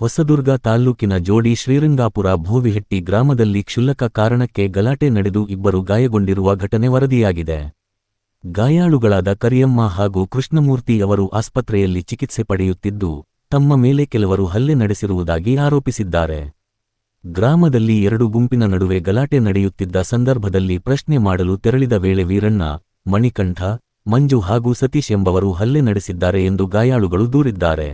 ಹೊಸದುರ್ಗ ತಾಲ್ಲೂಕಿನ ಜೋಡಿ ಶ್ರೀರಂಗಾಪುರ ಭೋವಿಹಟ್ಟಿ ಗ್ರಾಮದಲ್ಲಿ ಕ್ಷುಲ್ಲಕ ಕಾರಣಕ್ಕೆ ಗಲಾಟೆ ನಡೆದು ಇಬ್ಬರು ಗಾಯಗೊಂಡಿರುವ ಘಟನೆ ವರದಿಯಾಗಿದೆ. ಗಾಯಾಳುಗಳಾದ ಕರಿಯಮ್ಮ ಹಾಗೂ ಕೃಷ್ಣಮೂರ್ತಿ ಅವರು ಆಸ್ಪತ್ರೆಯಲ್ಲಿ ಚಿಕಿತ್ಸೆ ಪಡೆಯುತ್ತಿದ್ದು, ತಮ್ಮ ಮೇಲೆ ಕೆಲವರು ಹಲ್ಲೆ ನಡೆಸಿರುವುದಾಗಿ ಆರೋಪಿಸಿದ್ದಾರೆ. ಗ್ರಾಮದಲ್ಲಿ ಎರಡು ಗುಂಪಿನ ನಡುವೆ ಗಲಾಟೆ ನಡೆಯುತ್ತಿದ್ದ ಸಂದರ್ಭದಲ್ಲಿ ಪ್ರಶ್ನೆ ಮಾಡಲು ತೆರಳಿದ ವೇಳೆ ವೀರಣ್ಣ, ಮಣಿಕಂಠ, ಮಂಜು ಹಾಗೂ ಸತೀಶ್ ಎಂಬವರು ಹಲ್ಲೆ ನಡೆಸಿದ್ದಾರೆ ಎಂದು ಗಾಯಾಳುಗಳು ದೂರಿದ್ದಾರೆ.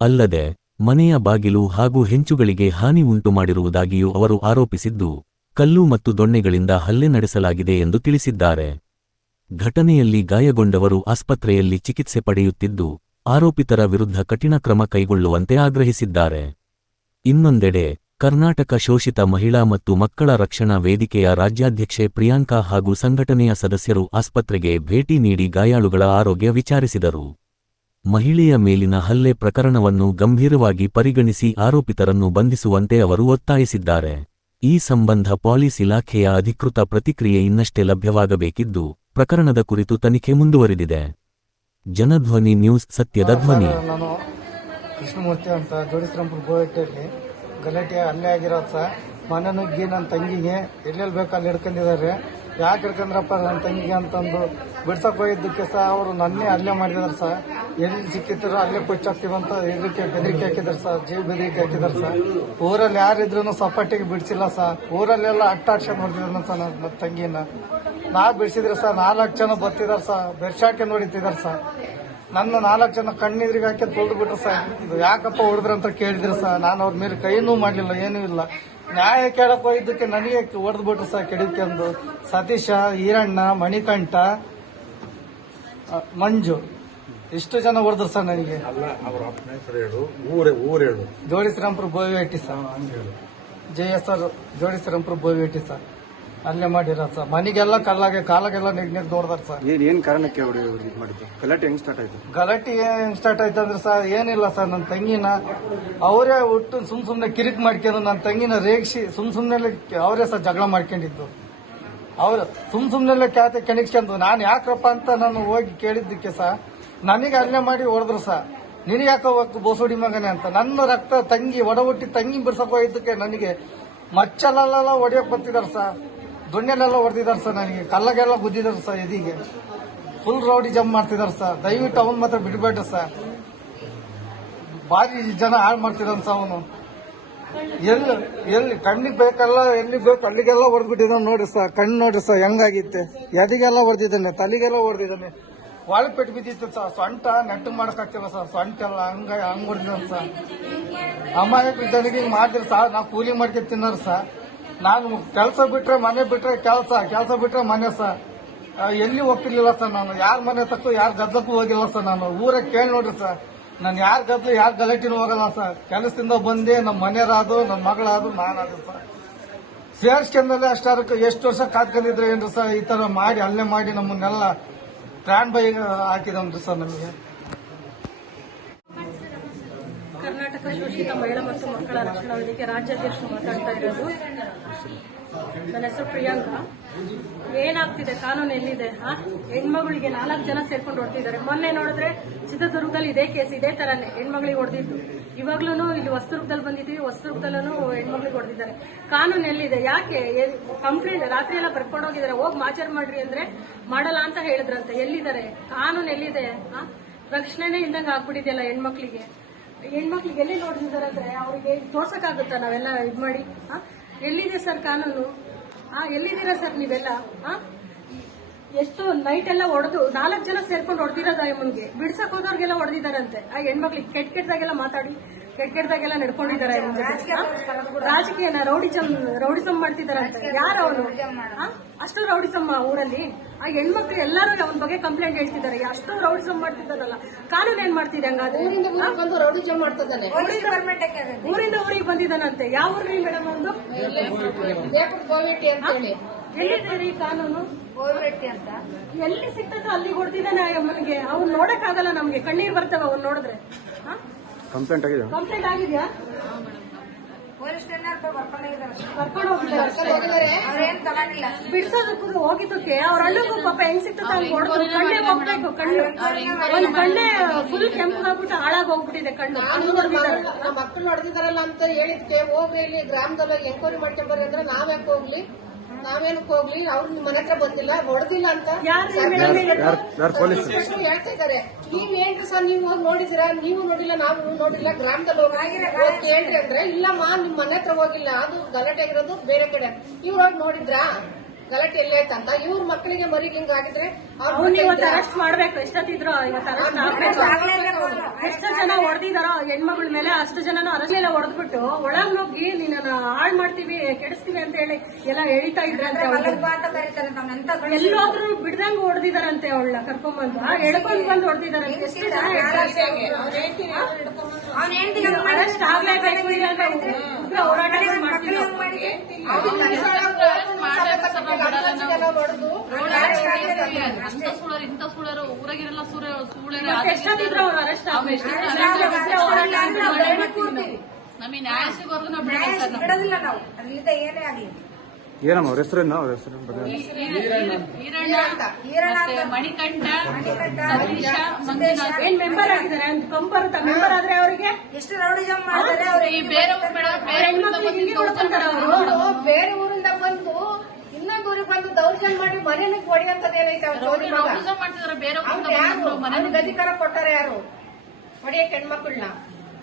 ಅಲ್ಲದೆ ಮನೆಯ ಬಾಗಿಲು ಹಾಗೂ ಹೆಂಚುಗಳಿಗೆ ಹಾನಿ ಉಂಟು ಮಾಡಿರುವುದಾಗಿಯೂ ಅವರು ಆರೋಪಿಸಿದ್ದು, ಕಲ್ಲು ಮತ್ತು ದೊಣ್ಣೆಗಳಿಂದ ಹಲ್ಲೆ ನಡೆಸಲಾಗಿದೆ ಎಂದು ತಿಳಿಸಿದ್ದಾರೆ. ಘಟನೆಯಲ್ಲಿ ಗಾಯಗೊಂಡವರು ಆಸ್ಪತ್ರೆಯಲ್ಲಿ ಚಿಕಿತ್ಸೆ ಪಡೆಯುತ್ತಿದ್ದು, ಆರೋಪಿತರ ವಿರುದ್ಧ ಕಠಿಣ ಕ್ರಮ ಕೈಗೊಳ್ಳುವಂತೆ ಆಗ್ರಹಿಸಿದ್ದಾರೆ. ಇನ್ನೊಂದೆಡೆ ಕರ್ನಾಟಕ ಶೋಷಿತ ಮಹಿಳಾ ಮತ್ತು ಮಕ್ಕಳ ರಕ್ಷಣಾ ವೇದಿಕೆಯ ರಾಜ್ಯಾಧ್ಯಕ್ಷೆ ಪ್ರಿಯಾಂಕಾ ಹಾಗೂ ಸಂಘಟನೆಯ ಸದಸ್ಯರು ಆಸ್ಪತ್ರೆಗೆ ಭೇಟಿ ನೀಡಿ ಗಾಯಾಳುಗಳ ಆರೋಗ್ಯ ವಿಚಾರಿಸಿದರು. ಮಹಿಳೆಯ ಮೇಲಿನ ಹಲ್ಲೆ ಪ್ರಕರಣವನ್ನು ಗಂಭೀರವಾಗಿ ಪರಿಗಣಿಸಿ ಆರೋಪಿತರನ್ನು ಬಂಧಿಸುವಂತೆ ಅವರು ಒತ್ತಾಯಿಸಿದ್ದಾರೆ. ಈ ಸಂಬಂಧ ಪೊಲೀಸ್ ಇಲಾಖೆಯ ಅಧಿಕೃತ ಪ್ರತಿಕ್ರಿಯೆ ಇನ್ನಷ್ಟೇ ಲಭ್ಯವಾಗಬೇಕಿದ್ದು, ಪ್ರಕರಣದ ಕುರಿತು ತನಿಖೆ ಮುಂದುವರಿದಿದೆ. ಜನಧ್ವನಿ ನ್ಯೂಸ್ ಸತ್ಯದ ಧ್ವನಿ. ನಾನು ಕೃಷ್ಣಮೂರ್ತಿ ಅಂತ ಜೋಡಿಸ್ರಂಪುರ ಗೋವೆಟ್ಟಲ್ಲಿ ಗಲಾಟೆ ಹಲ್ಲೆ ಆಗಿರೋದು ಸರ್. ಮನೆ ನುಗ್ಗಿ ನನ್ನ ತಂಗಿಗೆ ಎಲ್ಲೆಲ್ಲಿ ಬೇಕು ಅಲ್ಲಿ ಹಿಡ್ಕೊಂಡಿದ್ದಾರೆ. ಯಾಕೆ ಹಿಡ್ಕೊಂಡ್ರಪ್ಪ ನನ್ನ ತಂಗಿಗೆ ಅಂತಂದು ಬಿಡ್ಸಕ್ಕೆ ಹೋಗಿದ್ದಕ್ಕೆ ಸಹ ಅವರು ನನ್ನೇ ಹಲ್ಲೆ ಮಾಡಿದಾರೆ ಸರ್. ಎಲ್ಲಿ ಸಿಕ್ಕಿದ್ರು ಅಲ್ಲೇ ಕೊಚ್ಚಾಕ್ತೀವಂತ ಬೆದರಿಕೆ ಹಾಕಿದಾರೆ ಸರ್. ಜೀವ ಬೆದರಿಕೆ ಹಾಕಿದಾರೆ ಸರ್. ಊರಲ್ಲಿ ಯಾರಿದ್ರು ಸಪಾಟಿಗೆ ಬಿಡಿಸಿಲ್ಲ ಸರ್. ಊರಲ್ಲೆಲ್ಲ ಅಟ್ಟಾಕ್ಷ ನೋಡ್ತಿದ್ದಾನೆ ಸರ್ ನನ್ನ ತಂಗಿನ. ನಾ ಬಿಡಿಸಿದ್ರೆ ಸರ್ 4 ಜನ ಬರ್ತಿದಾರೆ ಸರ್. ಬೆರ್ಸಾಕೆ ನೋಡಿತಿದಾರೆ ಸರ್. ನನ್ನ 4 ಜನ ಕಣ್ಣೆದ್ರಿಗೆ ಹಾಕಿ ತೊಳೆದು ಬಿಟ್ರು ಸರ್. ಇದು ಯಾಕಪ್ಪ ಹೊಡೆದ್ರಂತ ಕೇಳಿದ್ರು ಸರ್. ನಾನು ಅವ್ರ ಮೇಲೆ ಕೈನೂ ಮಾಡಲಿಲ್ಲ, ಏನೂ ಇಲ್ಲ. ನ್ಯಾಯ ಕೇಳಕ್ ಹೋಗಿದ್ದಕ್ಕೆ ನನಗೆ ಹೊಡೆದು ಬಿಟ್ರು ಸರ್. ಕೆಡಕ್ಕೆಂದು ಸತೀಶ, ಈರಣ್ಣ, ಮಣಿಕಂಠ, ಮಂಜು ಇಷ್ಟು ಜನ ಹೊಡೆದ್ರು ಸರ್ ನನಗೆ. Jodishrirampura Bovihatti sir. JSR Jodishrirampura Bovihatti sir. ಅಲ್ಲೇ ಮಾಡಿರೋ ಸರ್. ಮನೆಗೆಲ್ಲ ಕಾಲಾಗೆಲ್ಲ ನೆಗ್ನೆಗ್ ನೋಡ್ದಾರ ಸರ್. ಏನ್ ಕಾರಣಕ್ಕೆ ಮಾಡಿದ್ದು? ಗಲಾಟೆ ಹೆಂಗ್ ಸ್ಟಾರ್ಟ್ ಆಯ್ತು? ಗಲಾಟೆ ಹೆಂಗ್ ಸ್ಟಾರ್ಟ್ ಆಯ್ತು ಅಂದ್ರೆ ಸರ್, ಏನಿಲ್ಲ ಸರ್. ನನ್ನ ತಂಗಿನ ಅವರೇ ಹುಟ್ಟು ಸುಮ್ನೆ ಕಿರಿಕ್ ಮಾಡ್ಕೊಂಡು ನನ್ನ ತಂಗಿನ ರೇಗಿಸಿ ಸುಮ್ನೆ ಅವರೇ ಸರ್ ಜಗಳ ಮಾಡ್ಕೊಂಡಿದ್ದು. ಅವ್ರು ಸುಮ್ನೆಲ್ಲೇ ಖ್ಯಾತೆ ಕೆಣಗಿಸ್ಕೊಂಡು ನಾನು ಯಾಕ್ರಪ್ಪ ಅಂತ ನಾನು ಹೋಗಿ ಕೇಳಿದ್ದಕ್ಕೆ ಸರ್ ನನಗೆ ಅಲ್ಲೇ ಮಾಡಿ ಹೊಡೆದ್ರು ಸರ್. ನಿನಗೆ ಯಾಕೆ ಹೋಗ್ತು ಬೋಸೋಡಿ ಮಗನೇ ಅಂತ. ನನ್ನ ರಕ್ತ ತಂಗಿ ಒಡಹುಟ್ಟಿ ತಂಗಿ ಬಿಡ್ಸಕ್ ಹೋಗಿದ್ದಕ್ಕೆ ನನಗೆ ಮಚ್ಚಲೆಲ್ಲ ಹೊಡಿಯಕ್ ಬರ್ತಿದಾರೆ ಸರ್. ದೊಣ್ಣೆಲೆಲ್ಲ ಹೊಡೆದಿದ್ದಾರೆ ಸರ್. ನನಗೆ ಕಲ್ಲಗೆಲ್ಲ ಗುದ್ದಿದ್ದಾರೆ ಸರ್. ಎದಿಗೆ ಫುಲ್ ರೌಡಿ ಜಂಪ್ ಮಾಡ್ತಿದ್ದಾರೆ ಸರ್. ದಯವಿಟ್ಟು ಅವನ್ ಮಾತ್ರ ಬಿಡಬೇಡ್ರಿ ಸರ್. ಭಾರಿ ಜನ ಹಾಳು ಮಾಡ್ತಿದ್ದಾನೆ ಸರ್ ಅವನು. ಎಲ್ಲಿ ಕಣ್ಣಿಗೆ ಬೇಕಲ್ಲ, ಎಲ್ಲಿ ಬೇಕು ಅಲ್ಲಿಗೆಲ್ಲ ಹೊಡೆದ್ಬಿಟ್ಟಿದ್ದಾನೆ ನೋಡ್ರಿ ಸರ್. ಕಣ್ಣು ನೋಡ್ರಿ ಸರ್ ಹೆಂಗಾಗಿತ್ತೆ. ಎದಿಗೆಲ್ಲ ಹೊಡೆದಿದ್ದಾನೆ, ತಲೆಗೆಲ್ಲ ಹೊಡೆದಿದ್ದಾನೆ. ಒಳಗೆ ಪೆಟ್ಟು ಬಿದ್ದಿತ್ತು ಸರ್. ಸೊಂಟ ನೆಟ್ಟು ಮಾಡಕ್ಕಾಗ್ತಿಲ್ಲ ಸರ್. ಸೊಂಟ ಎಲ್ಲ ಹಂಗ ಹೊಡೆದಿದ್ದಾನೆ ಸರ್. ಅಮಾಯಕ ಜನರಿಗೆ ಮಾಡ್ತಿರಿ ಸರ್. ನಾವು ಕೂಲಿ ಮಾಡ್ಕೊಂಡು ತಿನ್ನೋರು ಸರ್. ನಾನು ಕೆಲಸ ಬಿಟ್ರೆ ಮನೆ ಬಿಟ್ರೆ ಕೆಲಸ ಬಿಟ್ರೆ ಮನೆ ಸರ್. ಎಲ್ಲಿ ಹೋಗ್ತಿರ್ಲಿಲ್ಲ ಸರ್. ನಾನು ಯಾರ ಮನೆ ತಕ್ಕೂ ಯಾರ ಗದ್ದಕ್ಕೂ ಹೋಗಿಲ್ಲ ಸರ್. ನಾನು ಊರಾಗ ಕೇಳಿ ನೋಡ್ರಿ ಸರ್. ನಾನು ಯಾರ ಗದ್ಲು ಯಾರ ಗಲಾಟಿನೂ ಹೋಗಲ್ಲ ಸರ್. ಕೆಲಸದಿಂದ ಬಂದೆ ನಮ್ಮ ಮನೆಯರಾದ್ರು ನನ್ನ ಮಗಳಾದ್ರು ನಾನಾದ್ರು ಸರ್. ಸೇರ್ಸ್ಕೊಂಡಲ್ಲೇ ಅಷ್ಟಾರಕ್ಕೆ ಎಷ್ಟು ವರ್ಷ ಕಾದ್ಕೊಂಡಿದ್ರೆ ಏನ್ರಿ ಸರ್. ಈ ತರ ಮಾಡಿ ಅಲ್ಲೇ ಮಾಡಿ ನಮ್ಮನ್ನೆಲ್ಲ ಟ್ರಾನ್ ಬೈ ಹಾಕಿದನ್ರಿ ಸರ್. ನಮಗೆ ಕರ್ನಾಟಕ ಶೋಷಿತ ಮಹಿಳಾ ಮತ್ತು ಮಕ್ಕಳ ರಕ್ಷಣಾ ವೇದಿಕೆ ರಾಜ್ಯಾಧ್ಯಕ್ಷರು ಮಾತಾಡ್ತಾ ಇರೋದು. ನನ್ನ ಹೆಸರು ಪ್ರಿಯಾಂಕಾ. ಏನಾಗ್ತಿದೆ? ಕಾನೂನು ಎಲ್ಲಿದೆ? ಹೆಣ್ಮಗಳಿಗೆ 4 ಜನ ಸೇರ್ಕೊಂಡು ಹೊಡೆದಿದ್ದಾರೆ. ಮೊನ್ನೆ ನೋಡಿದ್ರೆ ಚಿತ್ರದುರ್ಗದಲ್ಲಿ ಇದೇ ಕೇಸ್, ಇದೇ ತರನೇ ಹೆಣ್ಮಗಳಿಗೆ ಹೊಡೆದಿದ್ದು. ಇವಾಗ್ಲೂ ಇಲ್ಲಿ ಹೊಸದುರ್ಗದಲ್ಲಿ ಬಂದಿದ್ದೀವಿ. ಹೊಸದುರ್ಗದಲ್ಲೂ ಹೆಣ್ಮಗಳಿಗೆ ಹೊಡೆದಿದ್ದಾರೆ. ಕಾನೂನು ಎಲ್ಲಿದೆ? ಯಾಕೆ ಕಂಪ್ಲೇಂಟ್ ರಾತ್ರಿ ಎಲ್ಲ ಬರ್ಕೊಂಡೋಗಿದ್ದಾರೆ. ಹೋಗಿ ಮಾಚಾರ ಮಾಡ್ರಿ ಅಂದ್ರೆ ಮಾಡಲ್ಲ ಅಂತ ಹೇಳಿದ್ರಂತೆ. ಎಲ್ಲಿದ್ದಾರೆ? ಕಾನೂನು ಎಲ್ಲಿದೆ? ರಕ್ಷಣೆನೇ ಇಲ್ದಂಗೆ ಆಗ್ಬಿಟ್ಟಿದೆಯಲ್ಲ ಹೆಣ್ಮಕ್ಳಿಗೆ ಎಲ್ಲಿ ನೋಡ್ತಿದ್ದಾರೆ ಅಂದ್ರೆ ಅವರಿಗೆ ತೋರ್ಸಕ್ಕಾಗುತ್ತಾ? ನಾವೆಲ್ಲ ಇದ್ ಮಾಡಿ ಎಲ್ಲಿದೆ ಸರ್ ಕಾನೂನು? ಎಲ್ಲಿದ್ದೀರಾ ಸರ್ ನೀವೆಲ್ಲ? ಎಷ್ಟು ನೈಟ್ ಎಲ್ಲ ಹೊಡೆದು 4 ಜನ ಸೇರ್ಕೊಂಡು ಹೊಡೆದಿರೋದ ಅಮ್ಮನ್ಗೆ. ಬಿಡ್ಸಕ್ ಹೋದವ್ರಿಗೆಲ್ಲ ಹೊಡೆದಿದ್ದಾರಂತೆ. ಆ ಹೆಣ್ಮಕ್ಳಿಗೆ ಕೆಟ್ಟದಾಗೆಲ್ಲ ಮಾತಾಡಿ ಕೆಟ್ಟದಾಗೆಲ್ಲ ನಡ್ಕೊಂಡಿದ್ದಾರೆ. ರಾಜಕೀಯನ ರೌಡಿಸಮ್ ಮಾಡ್ತಿದಾರಂತೆ. ಯಾರು ಅವನು? ಅಷ್ಟು ರೌಡಿಸಮ್ ಊರಲ್ಲಿ ಆ ಹೆಣ್ಮಕ್ಳು ಎಲ್ಲರೂ ಅವನ ಬಗ್ಗೆ ಕಂಪ್ಲೇಂಟ್ ಹೇಳ್ತಿದ್ದಾರೆ. ಅಷ್ಟು ರೌಡಿಸಮ್ ಮಾಡ್ತಿದ್ದಾರಲ್ಲ. ಕಾನೂನು ಏನ್ ಮಾಡ್ತಿದೆ ಹಂಗಾದ್ರೆ? ರೌಡಿಸಮ್ ಮಾಡ್ತಿದ್ದಾನೆ. ಊರಿಂದ ಊರಿಗೆ ಬಂದಿದ್ದಾನಂತೆ. ಯಾವ ಊರಿಗೆ ಮೇಡಮ್? ಒಂದು ಎಲ್ಲಿದೆ ಕಾನೂನು? ಅಂತ ಎಲ್ಲಿ ಸಿಗ್ತದೋ ಅಲ್ಲಿ ಹೊಡೆದಿದ್ದಾನೆ ಅಮ್ಮನಿಗೆ. ಅವ್ನು ನೋಡಕ್ಕಾಗಲ್ಲ. ನಮ್ಗೆ ಕಣ್ಣೀರ್ ಬರ್ತವೆ ಅವ್ನು ನೋಡಿದ್ರೆ. ಕಂಪ್ಲೇಂಟ್ ಆಗಿದೆಯಾ? ಕರ್ಕೊಂಡು ಹೋಗಿದ್ದಾರೆ ಬಿಡ್ಸೋದಕ್ಕೂ ಹೋಗಿದ್ದಕ್ಕೆ ಅವ್ರ ಅಣ್ಣಗೂ ಪಾಪ ಹೆಂಗ್ ಸಿಕ್ತದ ಹಂಗ್ ಹೊಡೆದ್ರು. ಕಣ್ಣೇ ಹೋಗ್ಬೇಕು, ಕಣ್ಣು ಒಂದ್ ಕಣ್ಣೇ ಫುಲ್ ಕೆಂಪಗಾಗ್ಬಿಟ್ಟು ಹಾಳಾಗಿ ಹೋಗ್ಬಿಟ್ಟಿದೆ ಕಣ್ಣು. ನಮ್ಮ ಮಕ್ಕಳು ಹೊಡೆದಿದಾರಲ್ಲ ಅಂತ ಹೇಳಿದ್ಕೆ ಹೋಗ್ರಿ ಇಲ್ಲಿ ಗ್ರಾಮದಲ್ಲಿ ಎಂಕ್ವೈರಿ ಮಾಡ್ಕೊಂಡ್ ಬರ್ರಿ ಅಂದ್ರೆ ನಾವ್ಯಾಕೆ ಹೋಗ್ಲಿ, ನಾವೇನಕ್ಕೆ ಹೋಗ್ಲಿ, ಅವ್ರು ನಿಮ್ ಮನೆ ಹತ್ರ ಬಂದಿಲ್ಲ, ಹೊಡೆದಿಲ್ಲ ಅಂತ ಯಾರು ಪೊಲೀಸ್ ಹೇಳ್ತಾ ಇದಾರೆ. ನೀವೇನ್ರಿ ಸರ್, ನೀವು ಹೋಗಿ ನೋಡಿದಿರಾ? ನೀವು ನೋಡಿಲ್ಲ, ನಾವು ನೋಡಿಲ್ಲ, ಗ್ರಾಮದಲ್ಲಿ ಹೋಗಿ ಕೇಳ್ರಿ ಅಂದ್ರೆ ಇಲ್ಲಮ್ಮ ನಿಮ್ ಮನೆ ಹತ್ರ ಹೋಗಿಲ್ಲ, ಅದು ಗಲಾಟೆ ಆಗಿರೋದು ಬೇರೆ ಕಡೆ. ಇವ್ರು ಹೋಗಿ ನೋಡಿದ್ರಾ ಗಲಾಟೆ ಎಲ್ಲೇ ಆಯ್ತಂತ? ಇವ್ರ ಮಕ್ಕಳಿಗೆ ಮರಿಗೆ ಹಿಂಗ ಆಗಿದ್ರೆ ಅವ್ನು ಇವತ್ತು ಅರೆಸ್ಟ್ ಮಾಡ್ಬೇಕು. ಎಷ್ಟೊತ್ತಿದ್ರು ಇವತ್ತು ಅರೆಸ್ಟ್ ಆಗ್ಬೇಕು. ಎಷ್ಟು ಜನ ಹೊಡೆದಿದಾರೋ ಹೆಣ್ಮಗಳ ಮೇಲೆ ಅಷ್ಟು ಜನನು ಅರೆಸ್ಟ್ ಎಲ್ಲ ಹೊಡೆದ್ಬಿಟ್ಟು ಒಳಗ್ ನುಗ್ಗಿ ನಿನ್ನ ಹಾಳ್ ಮಾಡ್ತೀವಿ, ಕೆಡಿಸ್ತೀವಿ ಅಂತ ಹೇಳಿ ಎಲ್ಲ ಎಳಿತಾ ಇದ್ರಂತೆ. ಎಲ್ಲೋದ್ರು ಬಿಡ್ದಂಗ್ ಹೊಡೆದಿದಾರಂತೆ. ಅವಳ ಕರ್ಕೊಂಡ್ಬಂದು ಎಳ್ಕೊಂಡ್ ಬಂದು ಹೊಡೆದಿದಾರಂತೆ. ಎಷ್ಟು ಜನ ಅರೆಸ್ಟ್ ಆಗ್ಲೇಬೇಕು. ಉಗ್ರ ಹೋರಾಟಗಳು ಮಾಡ್ತೀವಿ. ಎಷ್ಟೊತ್ತಿದ್ರು ಅವ್ರು ಅರೆಸ್ಟ್ ಆಗ್ಬೇಕು. ನಮಗೆ ನ್ಯಾಯ ಸಿಗೋರ್ಗು ನಾವು ಬಿಡೋದಿಲ್ಲ. ನಾವು ಅಲ್ಲಿಂದ ಏನೇ ಆಗಲಿ. ಏನಮ್ಮ ಅವ್ರ ಹೆಸರು? ಅವ್ರ ಹೆಸರು ಮಣಿಕಂಠ, ಸತೀಶ, ಮಂಜುನಾಥ್ ಏನ್ ಮೆಂಬರ್ ಆಗಿದ್ದಾರೆ ಅಂತ ಕಂಬರುತ್ತ. ಮೆಂಬರ್ ಆದ್ರೆ ಅವರಿಗೆ ಎಷ್ಟು ರೌಡಿಸಂ ಮಾಡ್ತಾರೆ. ಬೇರೆ ಬೇರೆ ಊರಿಂದ ಬಂದು ಇನ್ನೊಂದು ಊರಿಗೆ ಬಂದು ದೌರ್ಜನ್ಯ ಮಾಡಿ ಮನೇಲಿ ಹೊಡೆಯಂತದೇನೈತೆ ಮಾಡ್ತಿದಾರೆ. ಬೇರೆ ಮನೆಗೆ ಅಧಿಕಾರ ಕೊಟ್ಟಾರೆ ಯಾರು ಹೊಡೆಯಕ್ಕೆ ಹೆಣ್ಮಕ್ಳನ್ನ?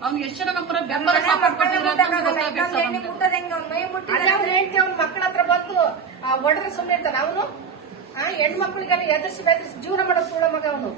ಅವ್ನಿಗೆ ಎಷ್ಟು ಜನ ನಮ್ಮ ಬೆಂಬಲ ಸಪೋರ್ಟ್ ಕೊಟ್ಟಿದ್ರು ಹೇಳ್ತಿ. ಅವ್ನ ಮಕ್ಕಳ ಹತ್ರ ಬಂದು ಹೊಡೆದ್ರೆ ಸುಮ್ಮನೆ ಇರ್ತಾನೆ ಅವನು. ಹೆಣ್ಮಕ್ಳಿಗೆಲ್ಲ ಎದುರಿಸಿ ಬೆದರಿಸಿ ಜೀವನ ಮಾಡೋ ಸುಳ್ಳ ಮಗ ಅವನು.